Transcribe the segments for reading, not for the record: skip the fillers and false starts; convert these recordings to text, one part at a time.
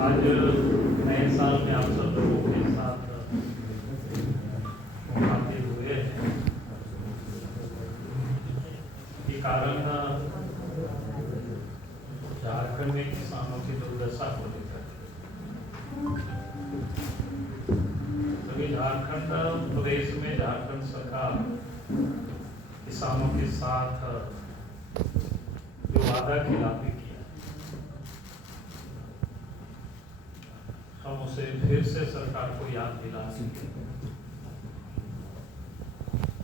आज नए साल में आप सब लोगों के साथ आते हुए के कारण झारखंड में किसानों की दुर्दशा को लेकर, क्योंकि झारखंड प्रदेश में झारखंड सरकार किसानों के साथ जो वादा खिलाफी किया, हम उसे फिर से सरकार को याद दिला सके।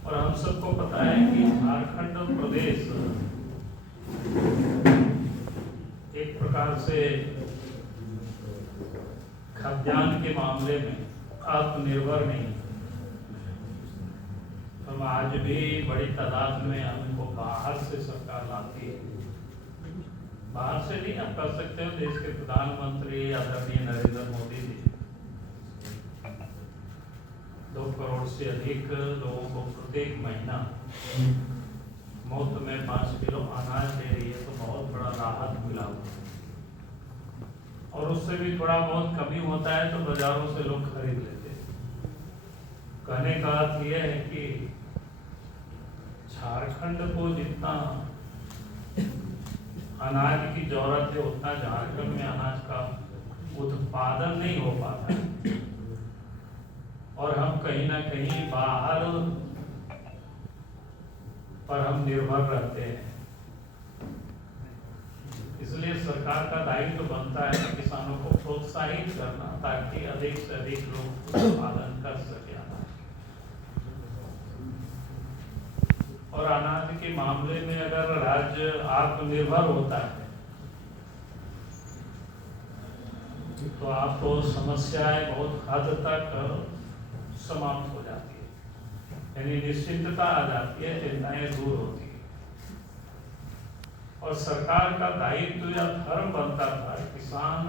और हम सबको पता है कि झारखंड प्रदेश एक प्रकार से खाद्यान्न के मामले में आत्मनिर्भर नहीं। हम आज भी बड़ी तादाद में हमको बाहर से सरकार लाती है। बाहर से नहीं, आप कह सकते हो देश के प्रधानमंत्री आदरणीय नरेंद्र मोदी जी 2 करोड़ से अधिक लोगों को प्रत्येक महीना मुफ्त में 5 किलो अनाज दे रही है, तो बहुत बड़ा राहत मिला। और उससे भी थोड़ा बहुत कमी होता है तो बाजारों से लोग खरीद लेते हैं। कहने का अर्थ यह है कि झारखंड को जितना अनाज की जरूरत है उतना झारखंड में अनाज का उत्पादन नहीं हो पाता है। और हम कहीं ना कहीं बाहर पर हम निर्भर रहते हैं। इसलिए सरकार का दायित्व बनता है किसानों को प्रोत्साहित करना, ताकि अधिक से अधिक लोग उत्पादन कर सके। और अनाज के मामले में अगर राज्य आत्मनिर्भर होता है तो आपको समस्याएं बहुत हद तक समाप्त हो जाती है, यानी निश्चिंतता आ जाती है, चिंताएं दूर होती है। और सरकार का दायित्व या धर्म बनता था किसान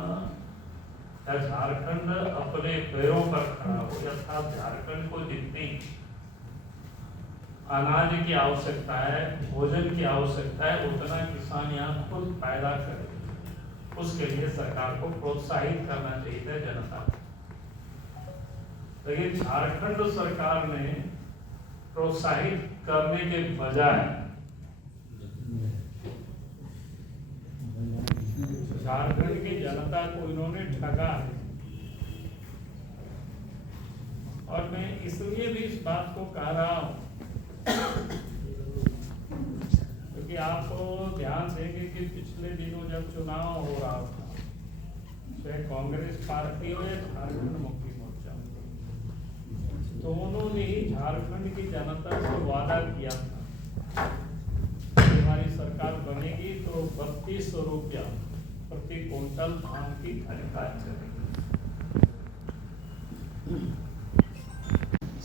या झारखंड अपने पैरों पर खड़ा हो, अर्थात झारखंड को जितनी अनाज की आवश्यकता है, भोजन की आवश्यकता है, उतना किसान यहाँ खुद पैदा करे। उसके लिए सरकार को प्रोत्साहित करना चाहिए जनता को। तो ये झारखंड सरकार ने प्रोत्साहित करने के बजाय झारखंड की जनता को इन्होंने ठगा। और मैं इसलिए भी इस बात को कह रहा हूं क्योंकि आप ध्यान देंगे कि पिछले दिनों जब चुनाव हो रहा था, चाहे कांग्रेस पार्टी हो या झारखंड मुक्ति मोर्चा, दोनों ने ही झारखंड की जनता से वादा किया था कि हमारी सरकार बनेगी तो 3200 रुपया प्रति क्विंटल धान की खरीदारी करेगी।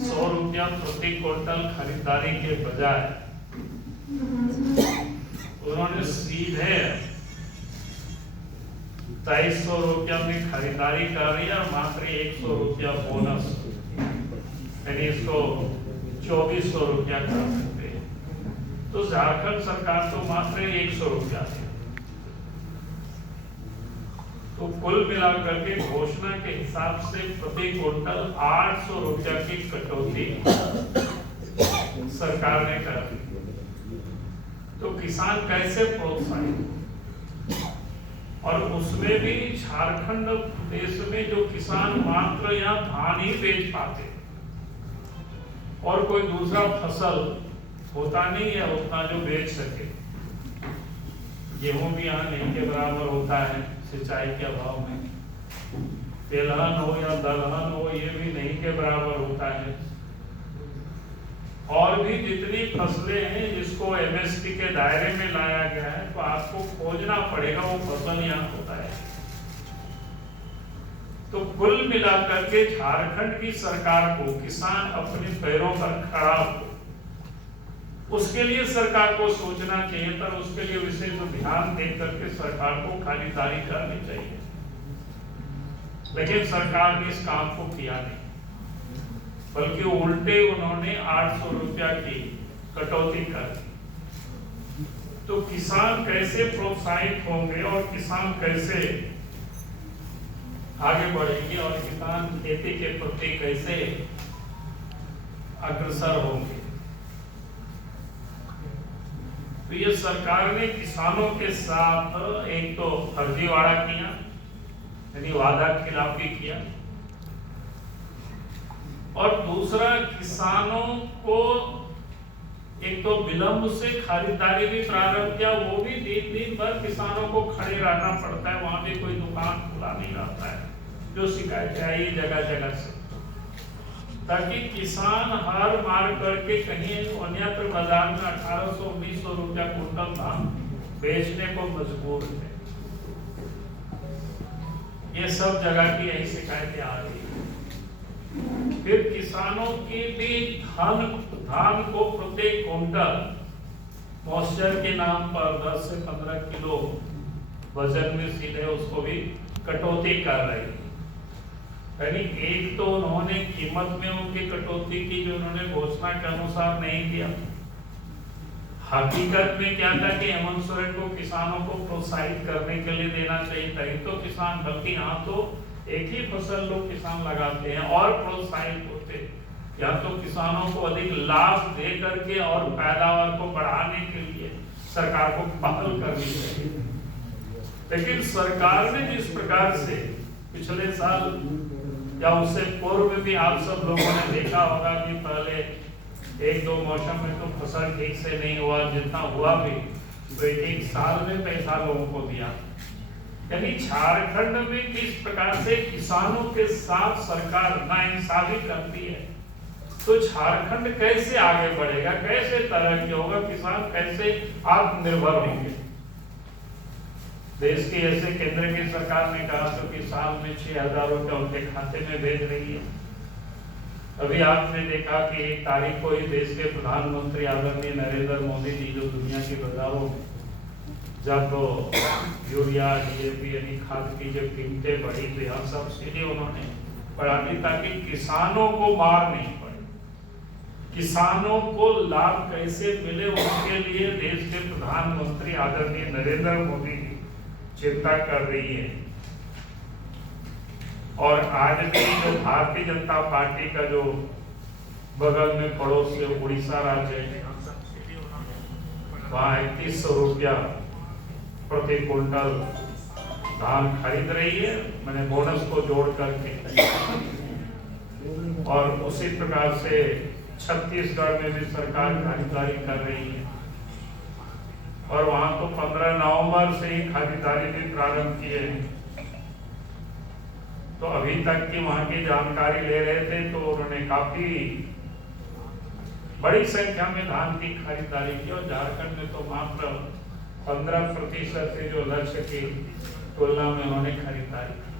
100 रुपया प्रति क्विंटल खरीदारी के बजाय उन्होंने सीधे 2300 रुपया में खरीदारी कर रही और मात्र 100 रुपया बोनस, यानी इसको 2400 रुपया कर सकते हैं। तो झारखंड सरकार तो मात्र 100 रुपया है। तो कुल मिलाकर के घोषणा के हिसाब से प्रति क्विंटल 800 रुपया की कटौती सरकार ने कर दी। तो किसान कैसे प्रोत्साहित, और उसमें भी झारखंड देश में जो किसान मात्र यहाँ धान ही बेच पाते और कोई दूसरा फसल होता नहीं है उतना जो बेच सके। गेहूं भी यहाँ नहीं के बराबर होता है सिंचाई के अभाव में, तेलहन हो या दलहन हो ये भी नहीं के बराबर होता है। और भी जितनी फसलें हैं जिसको एमएसपी के दायरे में लाया गया है, तो आपको खोजना पड़ेगा वो फसल यहाँ होता है। तो कुल मिलाकर के झारखंड की सरकार को किसान अपने पैरों पर खड़ा हो, उसके लिए सरकार को सोचना चाहिए, पर उसके लिए विशेष ध्यान दे करके सरकार को खरीदारी करनी चाहिए। लेकिन सरकार ने इस काम को किया नहीं। बल्कि उल्टे उन्होंने 800 रुपया की कटौती कर दी। तो किसान कैसे प्रोत्साहित होंगे और किसान कैसे आगे बढ़ेंगे और किसान खेती के प्रति कैसे अग्रसर होंगे? तो ये सरकार ने किसानों के साथ एक तो फर्जीवाड़ा किया, यानी वादा खिलाफी किया, और दूसरा किसानों को एक तो विलंब से खरीदारी भी प्रारंभ किया। वो भी दिन भर किसानों को खड़े रहना पड़ता है, वहां भी कोई दुकान खुला नहीं रहता है, जो शिकायतें आई जगह जगह से, ताकि किसान हार मार करके कहीं अन्यत्र बाजार में 1800-1900 रुपया कुंटल धान बेचने को मजबूर है। ये सब जगह की यही शिकायतें आ रही है। फिर किसानों की भी धान को प्रत्येक कुंटल मॉइस्चर के नाम पर 10 से 15 किलो वजन में सीधे उसको भी कटौती कर रही है। यानी एक तो उन्होंने कीमत में उनकी कटौती की जो उन्होंने घोषणा के अनुसार नहीं किया। हकीकत में क्या था कि हेमंत सोरेन को किसानों को प्रोत्साहित करने के लिए देना चाहिए, तभी तो किसान, बल्कि यहाँ तो एक ही फसल लोग किसान लगाते हैं और प्रोत्साहित होते, या तो किसानों को अधिक लाभ दे करके और पैदावार को बढ़ाने के लिए सरकार को पहल करनी चाहिए। लेकिन सरकार ने जिस प्रकार से पिछले साल या उससे पूर्व में भी आप सब लोगों ने देखा होगा कि पहले 1-2 मौसम में तो फसल ठीक से नहीं हुआ, जितना हुआ भी तो एक साल में पैसा लोगों को दिया। यानी झारखंड में किस प्रकार से किसानों के साथ सरकार नाइंसाफी करती है, तो झारखंड कैसे आगे बढ़ेगा, कैसे तरक्की होगा, किसान कैसे आत्मनिर्भर होंगे? देश के ऐसे केंद्र की सरकार ने कहा तो कि साल में 6000 रुपया उनके खाते में भेज रही है। अभी आपने देखा कि 1 तारीख को ही देश के प्रधानमंत्री आदरणीय नरेंद्र मोदी जी जो दुनिया की बाजारों में जब यूरिया DAP यानी खाद की जब कीमतें बढ़ी तो यहाँ सब्सिडी उन्होंने बढ़ा दी ताकि किसानों को मार नहीं पड़े, किसानों को लाभ कैसे मिले उसके लिए देश के प्रधानमंत्री आदरणीय नरेंद्र मोदी जी चिंता कर रही है। और आज भी जो भारतीय जनता पार्टी का जो बगल में पड़ोस से उड़ीसा राज्य है, वहाँ 3100 रुपया प्रति कुंटल धान खरीद रही है, मैंने बोनस को जोड़ करके। और उसी प्रकार से छत्तीसगढ़ में भी सरकार खरीदारी कर रही है, और वहां तो 15 नवंबर से ही खरीदारी भी प्रारंभ किए हैं। तो अभी तक की वहां की जानकारी ले रहे थे तो उन्होंने काफी बड़ी संख्या में धान की खरीदारी की, और झारखंड में तो मात्र 15% से जो लक्ष्य की तुलना में उन्होंने खरीदारी की।